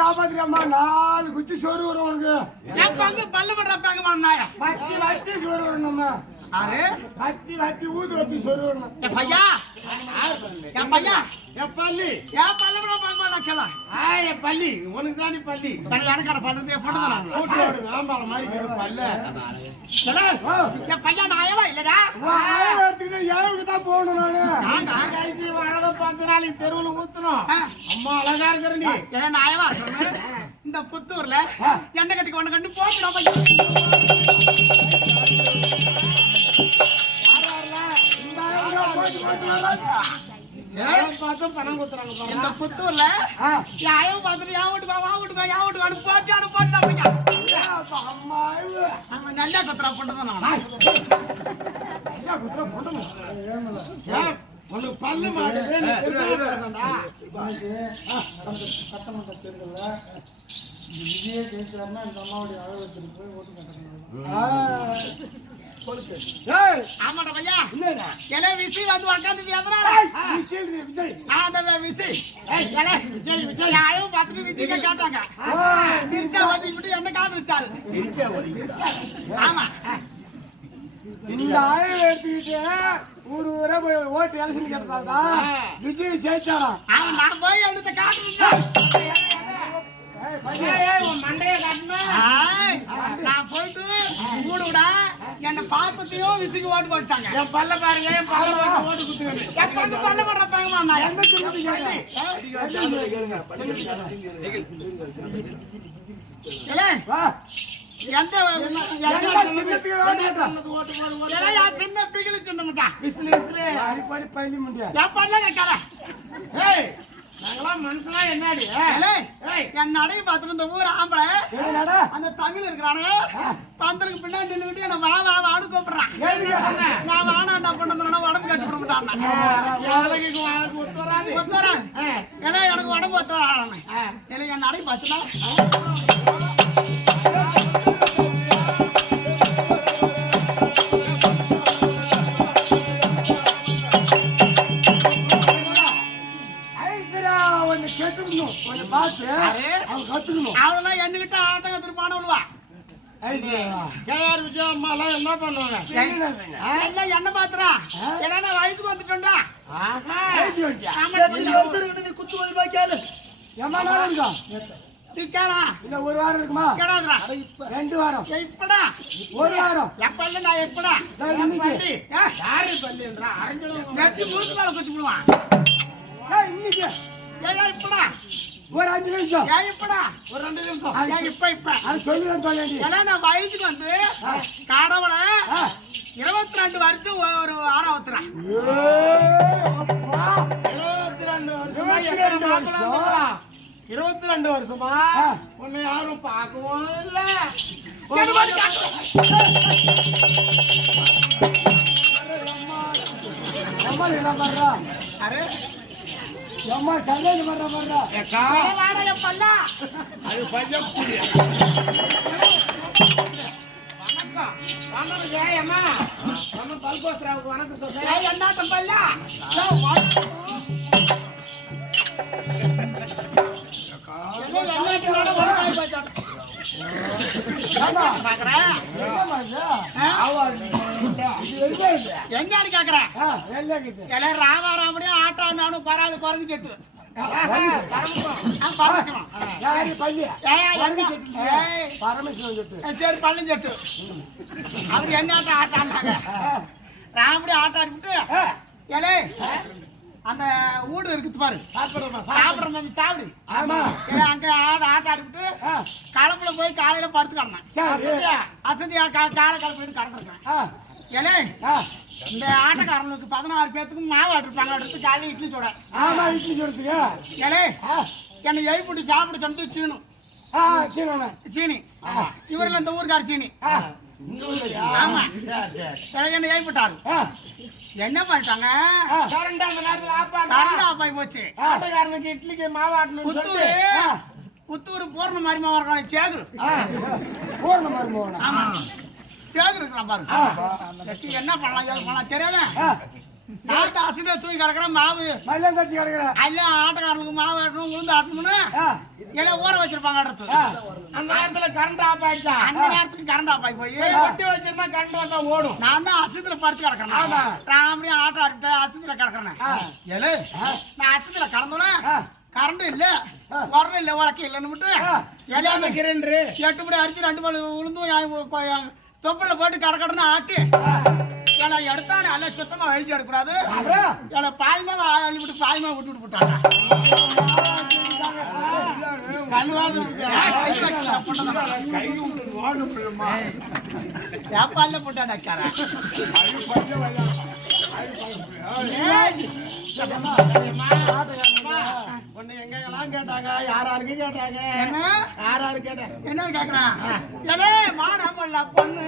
காப்பாத்திரம்மா 4 குச்சி சோறு வரும் உனக்கு. என் பங்கு பல்லு பண்றப்பாங்க மாநாயா வத்தி வத்தி சோறு வரணும்மா. அரே வத்தி வத்தி ஊது வத்தி சோறு வரணும். என் பையா என் பையா என் பள்ளி என் பல்லு பண்றப்பாங்க மாநாக்கல என் பள்ளி உனக்கு தானே பள்ளி. எனக்கு பண்றது எப்படிதான் கூட்டோடு வியாபாரம் மாதிரி பல்ல. என் பையா நாயவா இல்லடா எடுத்துக்கிட்டு ஏழுக்கு தான் போகணும். நானு கைசி அழகா 10 நாளைக்கு தெருவுல ஊத்தணும். அம்மா அழகா இருக்கிற நீ ஏன் நாயவா இந்த புத்தூர்ல எண்ணெய் கட்டிக்கு ஒண்ணு கண்டு போட்டுடா பையா. இந்த புத்தூர்ல யாரும் பார்த்துட்டு யா வீட்டுக்கா வா வீட்டுக்கா யா வீட்டுக்கான்னு போட்டு போட்டாங்க. நம்ம நல்லா குத்துறா பண்றதான் நான் உனக்கு பல்லு மாடுது. சட்டமன்ற தேர்தலில் விஜயை ஜெயிச்சாருன்னா இந்த அம்மாவுடைய அலுவலகத்துக்கு போய் ஓட்டு கட்டணும். ஆமாடா பையா என்ன விசி வந்து உக்காந்து எதனால விஜய் அந்த விஜய் விஜய் விஜய் யாரும் பார்த்துட்டு விஜய்க்கு கேட்டாங்க. திருச்சா ஒதுக்கிட்டு என்ன காதலிச்சாரு. ஆமா இந்த ஆய்வு எடுத்துக்கிட்டு ஊரா போய் ஓட்டு எலெக்ஷன் கேட்டாதான் விஜய் ஜெயிச்சாராம். அவன் நான் போய் எடுத்து காட்டுறேன். நான் போயிட்டு கூடுடா என்ன பாப்பத்தையும் விசிக்கு ஓட்டு போட்டாங்க. என் பல்ல பாருங்க என் பல்ல ஓட்டு குத்துவேன். என் பங்கு பல்ல பண்றப்பாங்கம்மா நான் எந்த சொல்லுங்க சின்ன பிகிலி சின்ன முட்டா அடிப்படி பள்ளி முடியாது. என் பல்ல கேட்கற நாங்களாம் மனுஷனா என்னடி என் நடையை பார்த்துட்டு இந்த ஊர் ஆம்பளை அந்த தமிழ் இருக்கிறானு பந்தலுக்கு பின்னாடி நின்றுட்டு என்ன வா வா வாடு கூப்பிடுறான். நான் வானாண்டா பண்ணதுனா உடம்பு கட்டி விட மாட்டான். எனக்கு உடம்பு ஒத்து வரான். என் நடை பார்த்துனா அவளெல்லாம் என்கிட்ட ஆட்டம் கத்துருப்பானவளுவா. என்ன பண்ணுவாங்க எல்லாம் என்ன பாத்துறா ஏன்னா வயசுக்கு வந்துட்டோம்டா. குத்துவது பாக்கியாலு இல்ல ஒரு வாரம் இருக்குமா? கேடாதுடா 2 வாரம். எப்படா ஒரு வாரம். எப்பல்ல நான் எப்படா இன்னைக்கு யாரு பல்லுன்றா நெட்டி மூக்கு மேல குத்தி விடுவான். இன்னைக்கு ஏடா இப்படா ஒரு 5 நிமிஷம். ஏன் இப்படா ஒரு 2 நிமிஷம். இப்ப அது சொல்லுதான் சொல்லி ஏன்னா நான் வயசுக்கு வந்து கடவுளை 22 வருஷம் ஒரு வாரம் ஊத்துறேன். 22 வருஷமா உன்னை யாரும் பார்க்கவும் இல்ல. அம்மா சண்டை பண்ற அது பஞ்சம் வணக்கம் பல்கோஸ்ராவுக்கு வணக்கம் சொல்ல என்னாட்டம் பல்ல எங்கன்னு கேக்குறேன். ராமாராமடியும் ஆட்டா நானும் பராளு குறைஞ்சு செட்டு சரி பள்ளி செட்டு அவரு என்ன ஆட்டம் ஆட்டாங்க. ராமடி ஆட்டம் ஆடிவிட்டு ஏலே அந்த ஊடு இருக்குது பாரு சாப்பிடுற மாதிரி சாப்பிடு. அங்க ஆட்ட ஆடிவிட்டு களப்புல போய் காலையில படுத்துக்கிறேன். அசதியா காலை போயிட்டு கடந்திருக்கேன். ஏலே இந்த ஆட்டக்காரனுக்கு 16 பேத்துக்கு மாவு ஆட்டிருப்பாங்க. எடுத்து காலையில இட்லி சுட இட்லி சுடுறதுக்கு ஏலே என்னை எழுப்பிட்டு சாப்பிட்டு சொன்னது சீனி இவரில் இந்த ஊருக்கார சீனி. ஆமா என்ன எழுப்பிட்டாரு. என்ன பண்ணிட்டாங்க கரண்ட் அந்த நேரத்துல ஆப்பாடா கரண்ட் ஆஃப் ஆகி போச்சு ஆட்டக்காரனுக்கு இட்லிக்கு மாவாட்டணும் புத்தூர் பூர்ண மாதிரி மாவட்டம் சேகர் பூர்ண மருமகனா ஆமா சேகர் இருக்கலாம் பாருங்க என்ன பண்ணலாம் ஏது பண்ணலாம் தெரியாத நாட்டு அசித தூக்கி கிடக்குறேன் மாவு மல்லம் கட்சி கிடக்குறேன் எல்லாம் ஆட்டக்காரனுக்கு மாவு ஆட்டணும் உளுந்து ஆட்டணும்னு எல்லாம் ஊற வச்சிருப்பாங்க அடுத்து அந்த நேரத்துல கரண்ட் ஆஃப் ஆயிடுச்சா அந்த நேரத்துக்கு கரண்ட் ஆஃப் ஆகி போய் ஒட்டி வச்சிருந்தா கரண்ட் வந்தா ஓடும் நான் தான் அசித்துல படுத்து கிடக்குறேன் நான் அப்படியே ஆட்டம் ஆடிட்டு அசித்துல கிடக்குறேன் ஏழு நான் அசித்துல கடந்தோன்னே கரண்ட் இல்ல வரணும் இல்ல உலக்க இல்லைன்னு விட்டு கிரண்டு 8 மணி அரிச்சு 2 மணி உளுந்தும் தொப்பில போட்டு கடக்கடன்னு ஆட்டி எடுத்தானே அல்ல சுத்தமா அழிச்சு எடுக்கூடாது பாயமா அள்ளி பாயமா விட்டு போட்டாங்க ஏப்பால போட்டான் எங்கெல்லாம் கேட்டாங்க யாராருக்கு கேட்டாங்க யாராரு கேட்டாங்க என்ன கேக்குறான் மானமல்ல பொண்ணு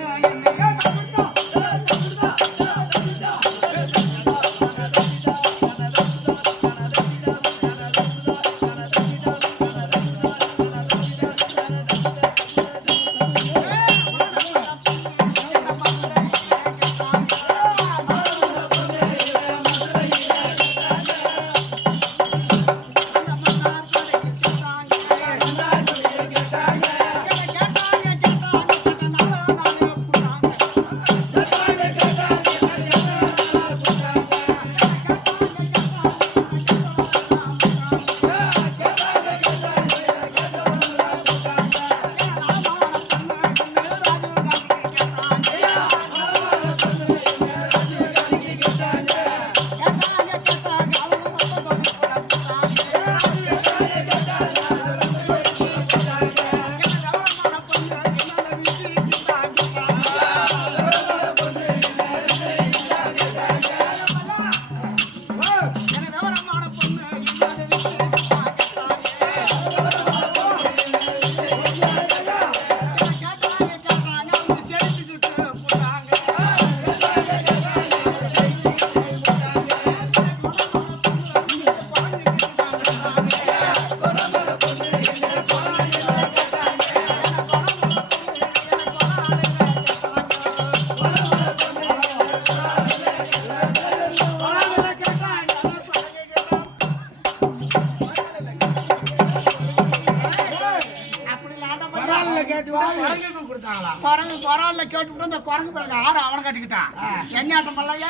குரல்ல கேட்டுவிட்டு அந்த குரங்கு பிறகு ஆறு அவனை கட்டிக்கிட்டான் என்ன ஆட்டம் பண்ணலாம்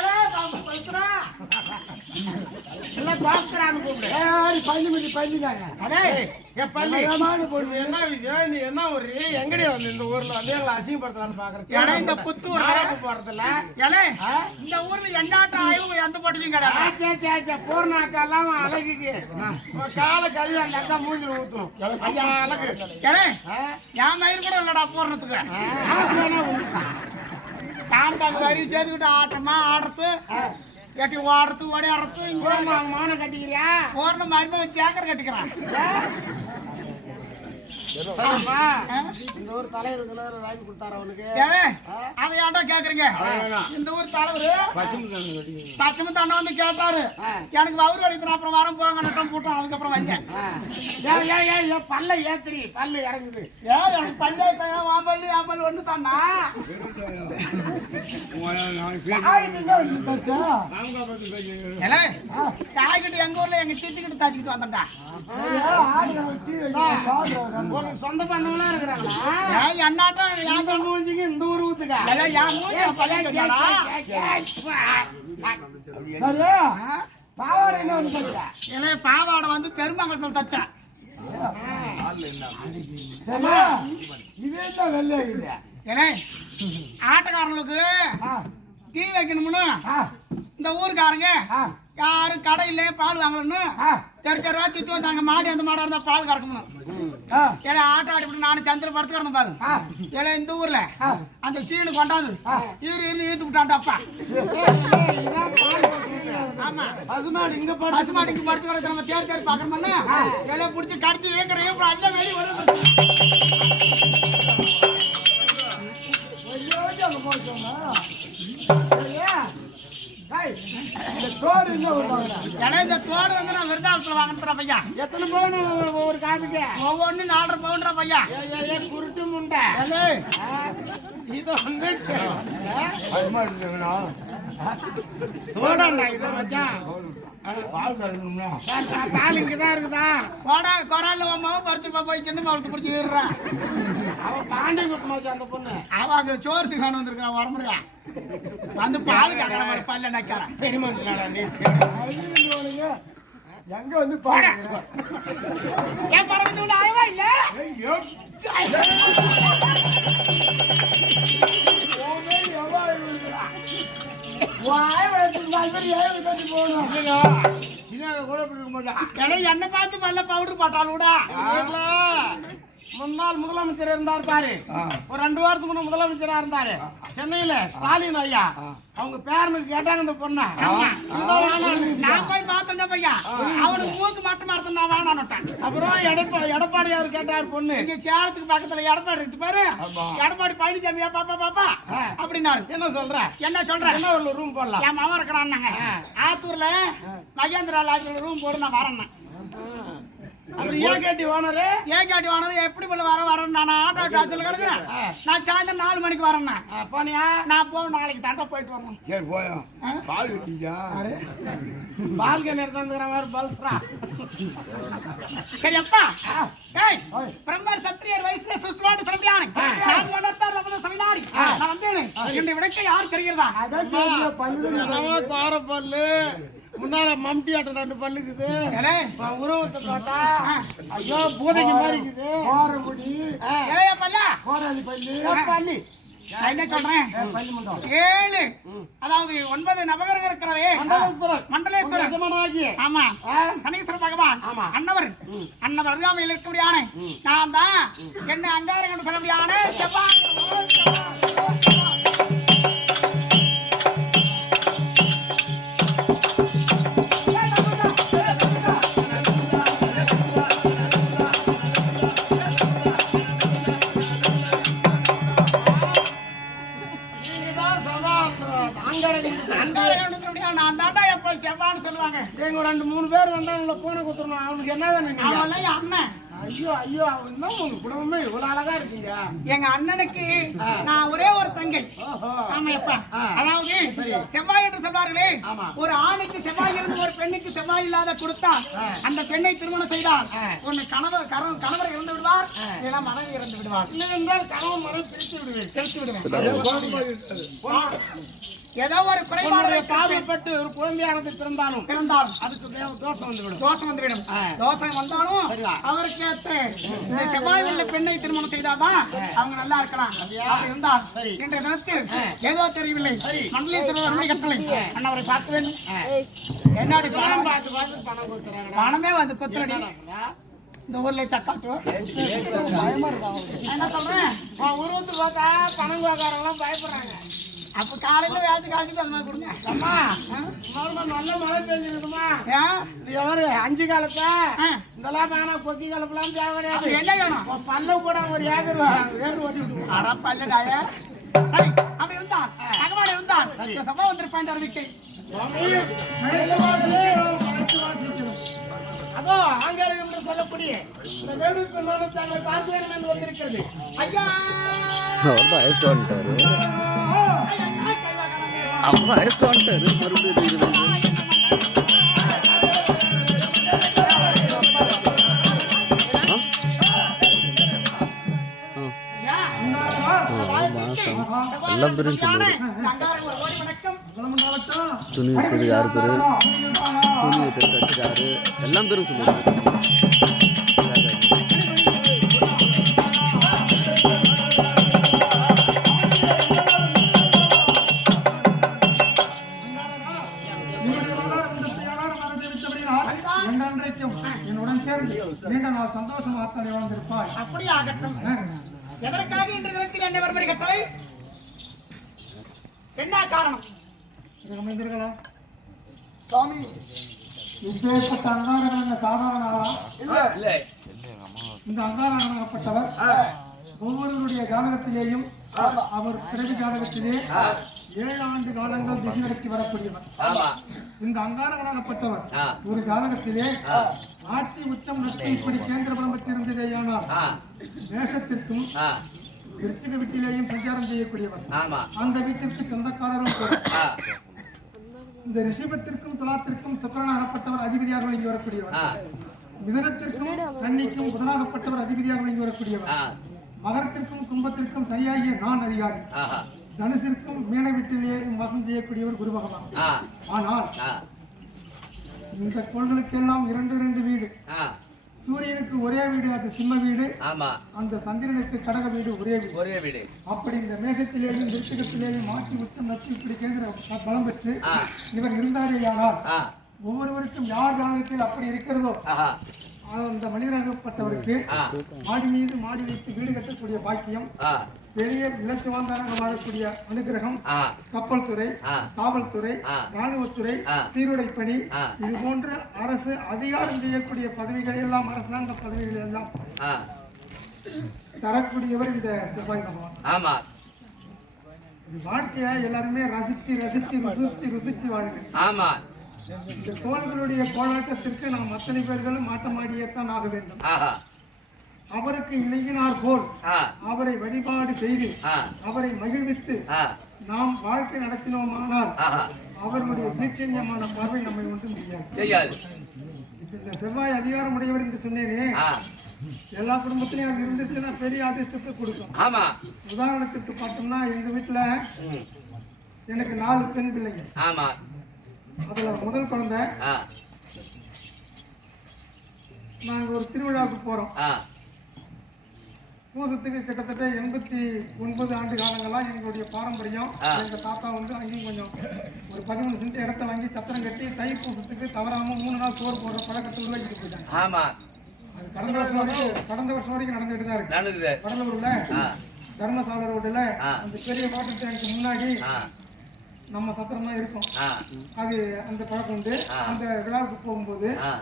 என்ன விஷயம் நீ என்ன ஒரு எங்கடி வந்து இந்த ஊர்ல வந்து எங்களை அசிங்கப்படுத்தலான்னு பாக்குறேன் இந்த புத்தூர் போறதுல இந்த ஊர்ல என்னாட்டம் ஆய்வு எந்த போட்டியும் கிடையாது பூர்ணாக்கெல்லாம் அழகுக்கு கால கல்வி அந்த அக்கா மூஞ்சில ஊத்தும் ஐயா அழகு என் மயிர் கூட இல்லடா பூர்ணத்துக்கு தாண்டாங்க வரி சேர்த்துக்கிட்டு ஆட்டமா ஆடுறது கட்டி ஓடுறது ஓடியாடுறது மானம் கட்டிக்கிறியா பூர்ண மாதிரி சேக்கர் கட்டிக்கிறான் இந்த ஊர் தலைவர் வாங்கி கொடுத்தாரு அவனுக்கு அதை ஏன்டா கேக்குறீங்க இந்த ஊர் தலைவர் பச்சை தண்ணை வந்து கேட்டாரு எனக்கு வவுறு அடிக்கிற அப்புறம் வரம் போங்க நட்டம் போட்டோம் அதுக்கப்புறம் வந்தேன் பல்ல ஏத்திரி பல்லு இறங்குது எனக்கு பஞ்சாயத்து வாம்பல்லு ஆம்பல் ஒண்ணு தானா சாய்கிட்டு எங்க ஊர்ல எங்க சித்திக்கிட்டு தச்சுக்கிட்டு வந்தேன்டா சொந்த பந்தவங்களா இருக்கிறாங்களா என்னாட்டம் மூஞ்சிங்க இந்த ஊர் ஊத்துக்கா பாவாடை என்ன ஒண்ணு பாவாடை வந்து பெருமாங்கத்தில் தச்சேன் இதே தான் வெள்ளை இது ஏனே ஆட்டக்காரங்களுக்கு டீ வைக்கணும்னு இந்த ஊருக்காரங்க யாரும் கடை இல்லை பால் வாங்கணும்னு தெருக்கா சுத்தி வந்தாங்க மாடி அந்த மாடா இருந்தா பால் கறக்கணும் ஏன்னா ஆட்டோ ஆடிப்பட்டு நானும் சந்திர படுத்து கிடந்து பாரு ஏன்னா இந்த ஊர்ல அந்த சீனு கொண்டாது இவரு ஈத்து விட்டான்டா அப்பா ஆமா பசுமாடு இங்க பசுமாடு இங்க படுத்து கிடக்கு நம்ம தேடி தேடி பாக்கணும்னா எல்லாம் பிடிச்சி கடிச்சு ஏங்குறேன் அல்ல வெளியே வருது ஏய், இந்த தோடு இன்னும் வருவாங்க. ஏன்னா இந்த தோடு வந்து நான் விருதாளத்துல வாங்கினேன் பையா. எத்தனை பவுன் ஒரு காதுக்கு? ஒவ்வொன்னு 4.5 பவுன் பையா. குருட்டு முண்டை இது வந்து தோடாண்டா இதை வச்சா பால் இங்கதான் இருக்குதா? போடா கொரால மாவு பருத்துப்பா போய் சின்ன மாவளத்து பிடிச்சி ஏறுறான். அவன் பாண்டி குப்பமாச்சு அந்த பொண்ணு. அவன் அங்க சோறு காண வந்திருக்கான் வரமுறையா வந்து பால் கேட்கற மாதிரி பல்ல நக்காரன். பெருமாண்டா நீ எங்க வந்து பாட ஏன் பரவாயில்ல உள்ள ஆயவா இல்ல என்ன பார்த்து பல்ல பவுடர் போட்டாலுடா. முன்னாள் முதலமைச்சர் இருந்தார் பாரு, ஒரு 2 வாரத்துக்கு முன்ன முதலமைச்சரா இருந்தாரு சென்னையில, ஸ்டாலின் ஐயா. அவங்க பேரனுக்கு கேட்டாங்க இந்த பொண்ண. நான் போய் பார்த்தேன் பையா, அவனுக்கு மூக்கு மட்டும் மரத்தை நான் வேணான்னுட்டேன். அப்புறம் எடப்பாடியார் கேட்டார் பொண்ணு. இங்க சேலத்துக்கு பக்கத்துல எடப்பாடி இருக்கு பாரு, எடப்பாடி பழனிசாமியா பாப்பா பாப்பா அப்படின்னாரு. என்ன சொல்ற என்ன ஒரு ரூம் போடலாம்? என் மாமா இருக்கிறான்னாங்க ஆத்தூர்ல மகேந்திரா லாட்ஜில் ரூம் போடு நான் வரேன். அப்புறம் ஏகேடி ஓனரு எப்படி போல வரேன் நான் ஆட்டோ டாக்ஸில் கிடக்குறேன். நான் சாயந்தரம் 4 மணிக்கு வரேன்னா போனியா? நான் போவேன், நாளைக்கு தண்டை போயிட்டு வரணும். சரி போயும் பால் வெட்டியா பால்கனி எடுத்துங்கிற மாதிரி பல்ஸ்ரா. சரி அப்பா ஏய் பிரம்மர் சத்திரியர் வயசுல சுஸ்திரோடு சொல்லியானே நான் வளர்த்தார் நமது சவினாரி நான் வந்தேன். இந்த விளக்கை யார் தெரிகிறதா? என்னவோ பாறை பல்லு, முன்னால மம்டி ஆட்டம் 2 பல்லுக்குது, உருவத்தை பார்த்தா ஐயோ பூதைக்கு மாதிரி இருக்குது. இளைய பல்லா கோடாலி பல்லு பள்ளி. நான் என்ன சொல்றேன் 7 அதாவது 9 நவகிரகம் இருக்கிறதே மண்டலேஸ்வரர். ஆமா சனீஸ்வர பகவான் அன்னவர் அருகாமையில் இருக்க முடியானே நான் தான் என்ன அங்காரம் என்று சொல்ல முடியானே செவ்வாய். நான் தாண்டா எப்ப செவ்வான்னு சொல்லுவாங்க. எங்க 2-3 பேர் வந்தா உங்களை போன குத்துறணும். அவனுக்கு என்ன வேணும்? அவன் என் அண்ணன். ஐயோ அவன் தான் உங்க குடும்பமே இவ்வளவு அழகா இருக்கீங்க. எங்க அண்ணனுக்கு நான் ஒரே ஒரு தங்கை. ஆமா எப்ப அதாவது செவ்வாய் என்று சொல்வார்களே, ஒரு ஆணுக்கு செவ்வாய் இருந்து ஒரு பெண்ணுக்கு செவ்வாய் இல்லாத கொடுத்தா அந்த பெண்ணை திருமணம் செய்தால் ஒன்னு கணவர் இறந்து விடுவார், இல்லைன்னா மனைவி இறந்து விடுவார். இல்லை என்றால் கணவன் மனைவி பிரித்து விடுவேன். ஏதோ ஒரு குறைபாடு பாவப்பட்டு ஒரு குழந்தையானது பிறந்தாலும் அதுக்கு தோஷம் வந்துவிடும். தோஷம் வந்தாலும் அவருக்கு ஏற்ற இந்த செவ்வாய் வெள்ள பெண்ணை திருமணம் செய்தாதான் அவங்க நல்லா இருக்கலாம். அப்படி இருந்தால் இன்றைய தினத்தில் ஏதோ தெரியவில்லை மண்டலேஸ்வரர் கட்டளை அண்ணவரை பார்க்க வேண்டும். என்னடி பணம் பார்த்து பணம் கொடுத்துறாங்க. பணமே வந்து கொத்துறடி இந்த ஊர்ல சக்காட்டு என்ன சொல்றேன். உருவத்து பார்த்தா பணம் பார்க்கறவங்களாம் பயப்படுறாங்க. அப்ப காலையில வேலை காலத்துக்கு அந்த மாதிரி கொடுங்க. அம்மா நல்ல மழை பெஞ்சிருக்குமா? எவரு 5 காலப்ப இதெல்லாம் வேணாம், கொக்கி கலப்பெல்லாம் தேவை கிடையாது. என்ன வேணும்? பல்ல கூட ஒரு ஏறு ஓட்டி விட்டு அடா பல்லடாய. சரி அப்படி இருந்தான் பகவான் இருந்தான் இந்த சபா வந்திருப்பான் அறிவிக்கை. அதோ ஆங்காரம் என்று சொல்லக்கூடிய இந்த வேடு பெண்ணோடு தங்களை பார்த்து வேண்டும் என்று வந்திருக்கிறது. ஐயா அப்பா அழைச்சிட்டு வந்துட்டாரு மறுபடியும். எல்லாம் பேரும் சொல்லுவாரு. துணி எடுத்தது 6 பேர், துணி எடுத்தது தச்சது 6, எல்லாம் பேரும் சொல்லுவாரு. என்னுடன் சேர்ந்து நீண்ட நாள் சந்தோஷம் வார்த்தை வாழ்ந்திருப்பாய். அப்படி ஆகட்டும். எதற்காக இன்று தினத்தில் என்ன வரும்படி கட்டளை? என்ன காரணம்? அமைந்தீர்களா சுவாமி? இப்பேற்பட்ட அங்காரங்கள் சாதாரண இல்லை. இந்த அங்காரப்பட்டவர் ஒவ்வொருவருடைய ஜாதகத்திலேயும் அவர் பிறவி ஜாதகத்திலே 7 ஆண்டு காலங்கள் திசை நடத்தி வரக்கூடியவர். ஆமா. இந்த அங்காரகனாகப்பட்டவர் ஆ. ஒரு ஜாதகத்திலே ஆட்சி உச்சம் நட்பு இப்படி கேந்திர பலம் பெற்றிருந்ததேயானால் ஆ. மேஷத்திற்கும் ஆ. விருச்சிக வீட்டிலேயும் சஞ்சாரம் செய்யக்கூடியவர். ஆமா. அந்த வீட்டிற்கு சொந்தக்காரரும் கூட. ஆ. இந்த ரிஷபத்திற்கும் துலாத்திற்கும் சுக்கிரனாகப்பட்டவர் அதிபதியாக விளங்கி வரக்கூடியவர். ஆ. மிதனத்திற்கும் கன்னிக்கும் புதனாகப்பட்டவர் அதிபதியாக விளங்கி வரக்கூடியவர். ஆ. மகரத்திற்கும் கும்பத்திற்கும் சரியாகிய நான் அதிகாரி. ஆஹா. தனுசிற்கும் மீன வீட்டிலேயே வாசம் செய்யக்கூடியவர் குரு பகவான். ஆ. ஆனால் ஆ. இந்த கோள்களுக்கெல்லாம் 2 வீடு. ஆ. சூரியனுக்கு ஒரே வீடு, அது சிம்ம வீடு. ஆமா. அந்த சந்திரனுக்கு கடக வீடு ஒரே வீடு. ஒரே வீடு. அப்படி இந்த மேஷத்திலேயும் விருச்சிகத்திலேயும் ஆட்சி உச்சம் நட்பு இப்படி கேட்கிற பலம் பெற்று ஆ. இவர் இருந்தாரேயானால் ஆ. ஒவ்வொருவருக்கும் யார் ஜாதகத்தில் அப்படி இருக்கிறதோ ஆஹா. அந்த மனிதராகப்பட்டவருக்கு ஆ. மாடி மீது மாடி வைத்து வீடு கட்டக்கூடிய பாக்கியம், ஆ. பெரிய இலச்சுவாந்தராக வாழக்கூடிய அனுகிரகம், ஆ. கப்பல் துறை, ஆ. காவல்துறை, ஆ. ராணுவத்துறை, ஆ. சீருடை பணி, ஆ. இது போன்ற அரசு அதிகாரம் செய்யக்கூடிய பதவிகள் எல்லாம், அரசாங்க பதவிகள் எல்லாம் ஆ. தரக்கூடியவர் இந்த செவ்வாய் பகவான். ஆமா. இது வாழ்க்கைய எல்லாருமே ரசிச்சு ரசிச்சு ருசிச்சு வாழுங்க. ஆமா. இந்த கோள்களுடைய கோலாட்டத்திற்கு நாம் அத்தனை பேர்களும் ஆட்டமாடியத்தான் ஆக வேண்டும். ஆஹா. அவருக்கு இணங்கினார் போல் ஆ. அவரை வழிபாடு செய்து ஆ. அவரை மகிழ்வித்து ஆ. நாம் வாழ்க்கை நடத்தினோமானால் ஆஹா. அவர்களுடைய தீட்சண்யமான பார்வை நம்மை ஒன்றும் செய்யாது. செய்யாது. இப்ப இந்த செவ்வாய் அதிகாரம் உடையவர் என்று சொன்னேனே, ஆ. எல்லா குடும்பத்திலையும் அது இருந்துச்சுன்னா பெரிய அதிர்ஷ்டத்தை கொடுக்கும். ஆமா. உதாரணத்துக்கு பார்த்தோம்னா எங்க வீட்டுல ம். எனக்கு 4 பெண் பிள்ளைங்க. ஆமா. அதுல முதல் குழந்தை, ஆ. நாங்க ஒரு திருவிழாவுக்கு போறோம். ஆ. பூசத்துக்கு கிட்டத்தட்ட 89 ஆண்டு காலங்களா எங்களுடைய பாரம்பரியம். எங்க தாத்தா வந்து அங்கேயும் கொஞ்சம் ஒரு 13 சென்ட் இடத்த வாங்கி சத்திரம் கட்டி தை பூசத்துக்கு தவறாம 3 நாள் சோறு போடுற பழக்கத்தை உருவாக்கிட்டு போயிட்டாங்க. ஆமா. அது கடந்த வருஷம் வரைக்கும் நடந்துட்டு தான் இருக்கு. நடந்தது. கடலூர்ல ஆ. தர்மசாலை ரோடுல ஆ. அந்த பெரிய வாட்டர் டேங்க் முன்னாடி ஆ. நம்ம சத்திரம் தான் இருக்கும். ஆ. அது அந்த பழக்கம் உண்டு. அந்த விழாவுக்கு போகும்போது ஆ.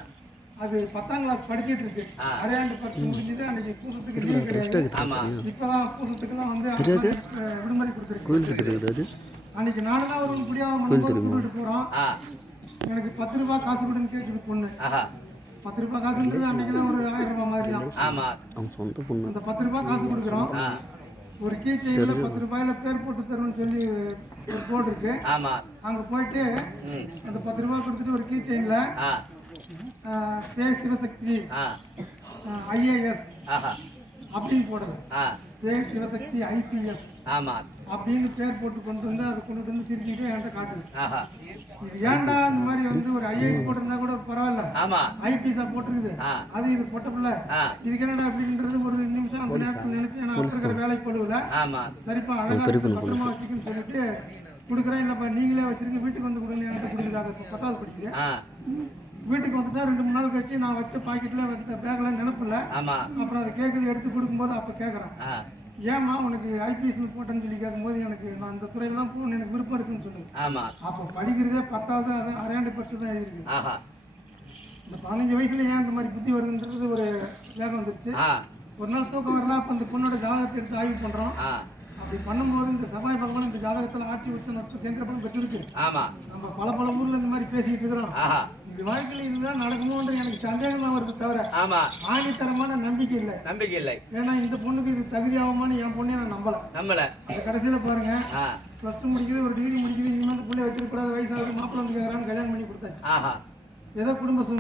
அது 10ஆம் கிளாஸ் படிச்சிட்டு இருக்கு. அரையாண்டு பரிசு முடிஞ்சது. அன்னைக்கு பூசத்துக்கு லீவு கிடையாது. ஆமா. இப்பதான் பூசத்துக்குலாம் வந்து விடுமுறை கொடுத்துருக்கு. அன்னைக்கு நானும் தான் ஒரு முடியாம கூட்டிட்டு போறோம். ஆ. எனக்கு 10 ரூபாய் காசு கொடுன்னு கேட்குது பொண்ணு. ஆஹா. 10 ரூபாய் காசுன்றது அன்னைக்கெல்லாம் ஒரு 1000 ரூபாய் மாதிரி தான். ஆமா. அவங்க சொந்த பொண்ணு. அந்த 10 ரூபாய் காசு கொடுக்குறோம். ஆ. ஒரு கீ செயின்ல 10 ரூபாயில பேர் போட்டு தருவோம்னு சொல்லி ஒரு போர்டு இருக்கு. ஆமா. அங்க போயிட்டு ம். அந்த 10 ரூபாய் கொடுத்துட்டு ஒரு கீ செயின்ல ஆ. பே சிவசக்தி ஆ. ஐஏஎஸ் ஆஹா. அப்படின்னு போடுது. ஆ. பே சிவசக்தி ஐபிஎஸ் ஆமா. அப்படின்னு பேர் போட்டு கொண்டு வந்து அதை கொண்டுட்டு வந்து சிரிச்சுக்கிட்டே என்கிட்ட காட்டுது. ஆஹா. இது ஏன்டா இந்த மாதிரி வந்து ஒரு ஐஏஎஸ் போட்டிருந்தா கூட பரவாயில்ல, ஆமா. ஐபிஎஸ்ஆ போட்டுருக்குது, ஆ. அது இது பொட்டப்புல ஆ. இதுக்கு என்னடா அப்படின்றது ஒரு நிமிஷம் அந்த நேரத்தில் நினைச்சு நான் அப்படி இருக்கிற வேலை கொள்ளுல ஆமா. சரிப்பா அழகா இருக்கு, பத்திரமா வச்சுக்குன்னு சொல்லிட்டு கொடுக்குறேன். இல்லப்பா நீங்களே வச்சிருக்க, வீட்டுக்கு வந்து கொடுங்க என்கிட்ட கொடுக்குறாங்க. 10வது படிக்கிறேன். ஆ. வீட்டுக்கு வந்துட்டா 2-3 நாள் கழிச்சு நான் வச்ச பாக்கெட்ல வச்ச பேக்ல நினைப்பில்ல. ஆமா. அப்புறம் அதை கேட்குது, எடுத்து கொடுக்கும்போது அப்ப கேட்கறேன், ஆ. ஏமா உனக்கு ஐபிஎஸ் போட்டேன்னு சொல்லி கேட்கும்போது எனக்கு நான் இந்த துறையில தான் போகணும், எனக்கு விருப்பம் இருக்குன்னு சொல்லுது. ஆமா. அப்போ படிக்கிறதே 10வது அது அரையாண்டு பரிசு தான் எழுதிருக்கு. ஆஹா. இந்த 15 வயசுல ஏன் இந்த மாதிரி புத்தி வருதுன்றது ஒரு வேகம் வந்துருச்சு. ஆ. ஒரு நாள் தூக்கம் வரலாம், அப்போ அந்த பொண்ணோட ஜாதகத்தை எடுத்து ஆய்வு பண்றோம். ஆ. அப்படி பண்ணும்போது இந்த செவ்வாய் பகவான் இந்த ஜாதகத்துல ஆட்சி உச்ச நட்பு கேந்திர பலம் பெற்றிருக்கு. ஆமா. நம்ம பல ஊர்ல இந்த மாதிரி பேசிட்டு இருக்கிறோம். ஆஹா. இந்த வாழ்க்கையில இதுதான் நடக்குமோன்ற எனக்கு சந்தேகம் தான் வருது தவிர ஆமா. ஆணித்தரமான நம்பிக்கை இல்லை. நம்பிக்கை இல்லை. ஏன்னா இந்த பொண்ணுக்கு இது தகுதி ஆகுமான்னு என் பொண்ணே நான் நம்பல. நம்மள அது கடைசியில பாருங்க, ஆ. +2 முடிக்குது, ஒரு டிகிரி முடிக்குது, இனிமேல் பிள்ளை வச்சிருக்க கூடாது, வயசாகுது, மாப்பிள்ளை வந்து கேட்கறான்னு கல்யாணம் பண்ணி கொடுத்தாச்சு. ஆஹா. ஏதோ குடும்ப சூழ்நிலை.